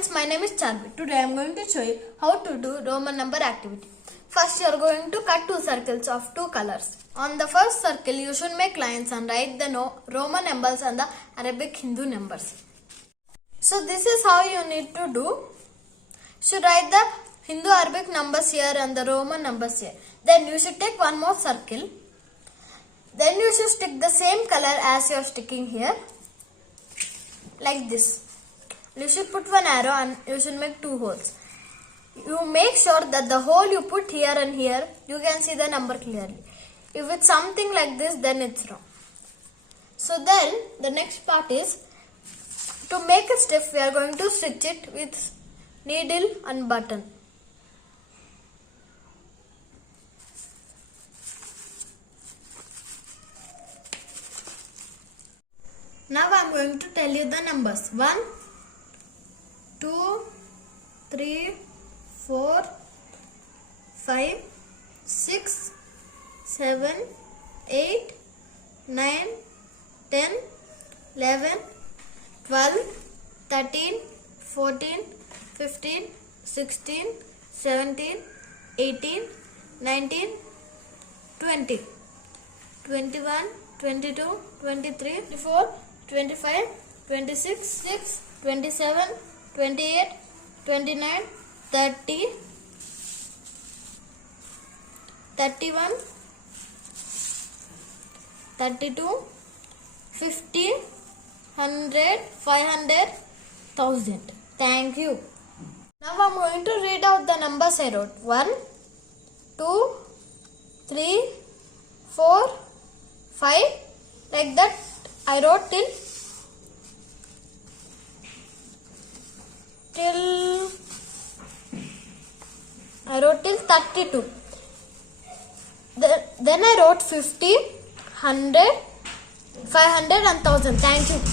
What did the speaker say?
friends, my name is Charvi. Today I am going to show you how to do Roman number activity. First you are going to cut two circles of two colors. On the first circle you should make lines and write the Roman numbers and the Arabic Hindu numbers. So this is how you need to do. You should write the Hindu Arabic numbers here and the Roman numbers here. Then you should take one more circle. Then you should stick the same color as you are sticking here. Like this. You should put one arrow and you should make two holes. You make sure that the hole you put here and here, you can see the number clearly. If it's something like this, then it's wrong. So then the next part is, to make a stiff, we are going to stitch it with needle and button. Now I am going to tell you the numbers. 1, 2, 3, 4, 5, 6, 7, 8, 9, 10, 11, 12, 13, 14, 15, 16, 17, 18, 19, 20, 21, 22, 23, 24, 25, 26, 27, 28, 29, 30, 31, 32, 50, 100, 500, 1000. Thank you. Now I am going to read out the numbers I wrote. 1, 2, 3, 4, 5. Like that I wrote till 32. Then I wrote 50, 100, 500 and 1000. Thank you.